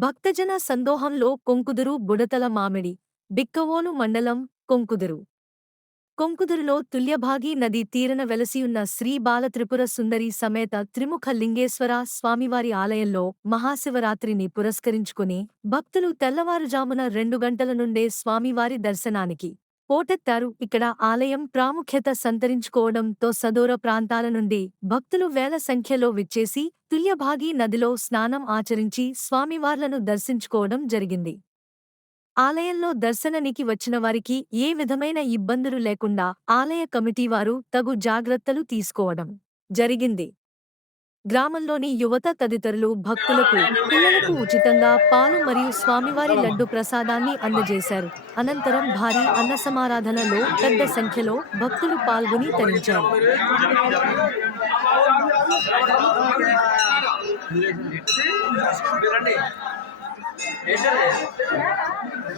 భక్తజన సందోహంలో కొంకుదురు బుడతల మామిడి బిక్కవోను మండలం కొంకుదురు. కొంకుదురులో తుల్యభాగి నది తీరన వెలసియున్న శ్రీ బాలత్రిపుర సుందరి సమేత త్రిముఖ లింగేశ్వర స్వామివారి ఆలయంలో మహాశివరాత్రిని పురస్కరించుకుని భక్తులు తెల్లవారుజామున రెండు గంటల నుండే స్వామివారి దర్శనానికి పోటెత్తారు ఇక్కడ ఆలయం ప్రాముఖ్యత సంతరించుకోవడంతో సదూర ప్రాంతాల నుండి భక్తులు వేల సంఖ్యలో విచ్చేసి తుల్యభాగి నదిలో స్నానం ఆచరించి స్వామివార్లను దర్శించుకోవడం జరిగింది. ఆలయంలో దర్శనానికి వచ్చిన వారికి ఏ విధమైన ఇబ్బందులు లేకుండా ఆలయ కమిటీ వారు తగు జాగ్రత్తలు తీసుకోవడం జరిగింది. గ్రామంలోని యువత తదితరులు భక్తులకు పిల్లలకు ఉచితంగా పాలు మరియు స్వామివారి లడ్డు ప్రసాదాన్ని అందజేశారు. అనంతరం భారీ అన్న సమారాధనలో పెద్ద సంఖ్యలో భక్తులు పాల్గొని తరించారు. ఏంటండి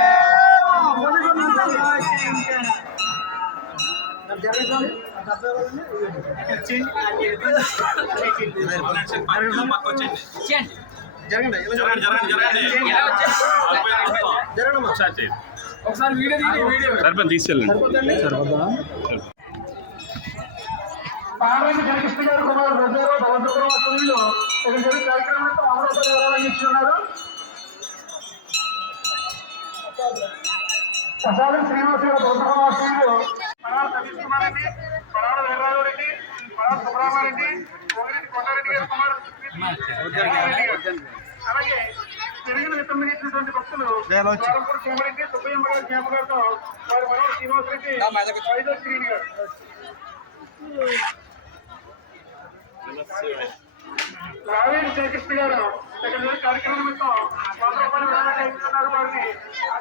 జరగండి జరగండి జరగండి ఒకసారి వీడియో తీయండి వీడియో సరిపోయింది తీసుకెళ్ళండి పార్వతి కనిపిస్తు గారు కుమారు ప్రజలు భగవంతుడు వస్తువులు ఇక్కడ జరిగే కార్యక్రమంలో అమరావతి వివరాలు ఇస్తున్నారు ప్రసాదం శ్రీనివాస గారు భగవంతుడు పరాల సతీష్ కుమార్ రెడ్డి పరాల వీరరాజు రెడ్డి పరాల సుబ్రహ్మారెడ్డి ఒకరెడ్డి కొండారెడ్డి గారు కుమార్ అలాగే తిరిగిన విత్తనం ఇచ్చినటువంటి భక్తులు సోమరెడ్డి సుబ్బయ్యమ్మ గారి జ్ఞాపకాలతో వారి మనోడు శ్రీనివాస రెడ్డి ఐదో శ్రీని గారు. రావేణి జయకృష్ణ గారు ఇక్కడ కార్యక్రమం నిమిత్తం వంద రూపాయలు వారిని ఆ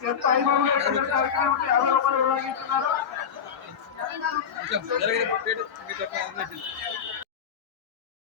శివలింగేశ్వరుడు